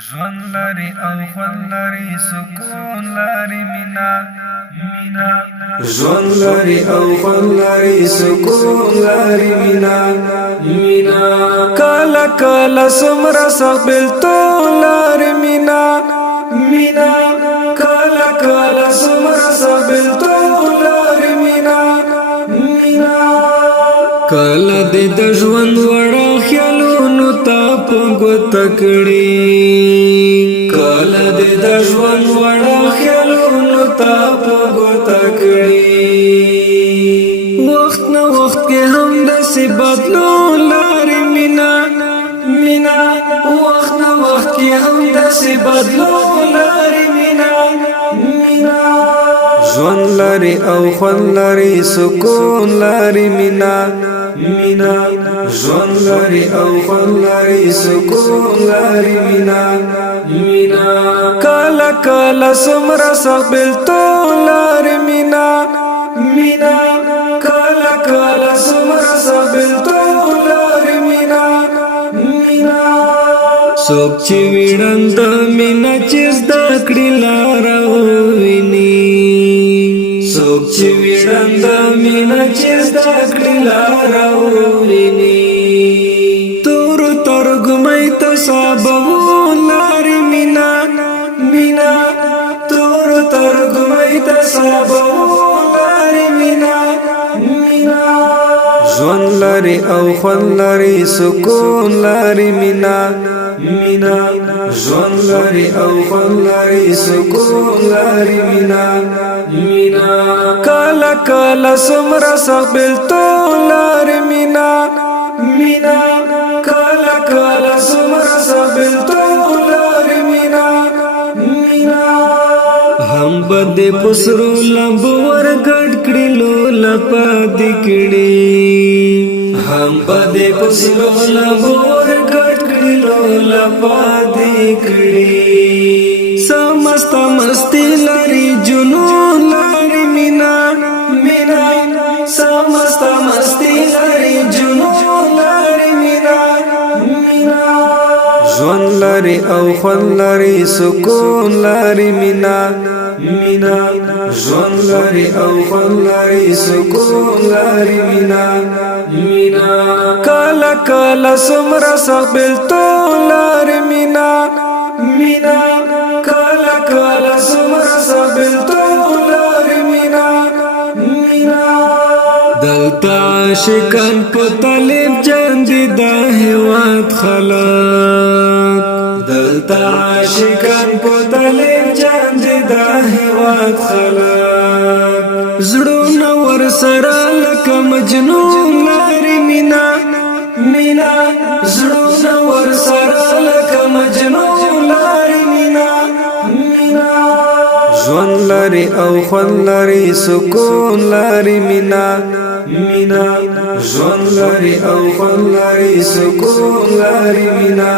ژوند لري او خوند لري سکون لري مینا ژوند لري او خوند لري سکون لري مینا کله کله سمرا سبل تو لري مینا کله کله سمرا سبل تو لري مینا کله د ژوند وړه خیالونو ته پنګو تکړی کله د ژوند وړه خیالونو ته پنګو تکړی وخت نو وخت کې هم د سی بدلو لارې مینا وخت نو وخت کې هم د سی بدلو لارې مینا ژوند لري او خوند لري سکون لري مینا ژوند لري او خوند لري سکون لري مینا کله کله سمرا سبل تو لري مینا کله کله سمرا سبل تو لري مینا سوک چې ویړند مینا چې زده کړی لار ویني سوک چې ویړند مینا چې زده کړی لار ویني تور ترګمای ته سبو لار مینا تور ترګمای ته سبو لار مینا ژوند لري او خوند لري سکون لري مینا ژوند لري او خوند لري سکون لري مینا کله کله سمرا سبل تو لري مینا کله کله سمرا سبل تو لري مینا هم بده پسرو لب ور ګډ کړي لو لپا دکړي هم بده پسرو لب ور ګډ کړي لو لپا دکړي سمست مستی لري جنون لري مینا سمست مستی لري جنون لري مینا ژوند لري او خوند لري سکون لري مینا ژوند لري او خوند لري سکون لري مینا کله کله سمرا سبل تو لري مینا کله کله سمرا سبل تو لري مینا دلتا عاشقان په طالب جان دي د هواد خلق دلتا عاشقان په طالب جان دي د هواد خلق زړونه ور سره لکه مجنون لري مینا زړونه ور سره لکه مجنون لري مینا ژوند لري او خوند لري سکون لري مینا ژوند لري او خوند لري سکون لري مینا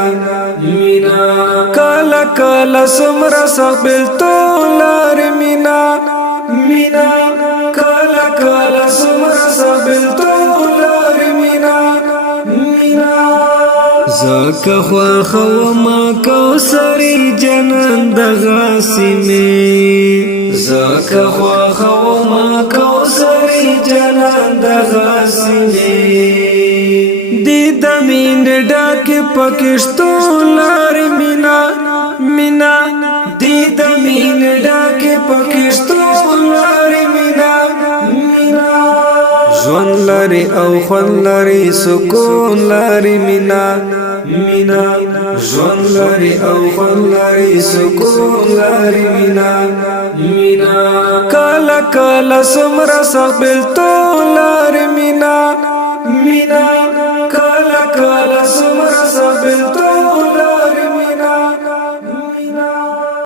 کله کله سمرا سبل تو لري مینا کله کله سمرا سبل تو لري مینا زکه خو خو ما کوثری جنان د غاسمه زکه خو خو ما کوثری جنان د غاسمه دی د مين ډاک پکشتو لار مینا دی د مين ډاک پکشتو لار مینا ژوند لري او خوند لري سکون لري مینا ژوند لري او خوند لري سکون لري مینا کله کله سمرا سبل تو لري مینا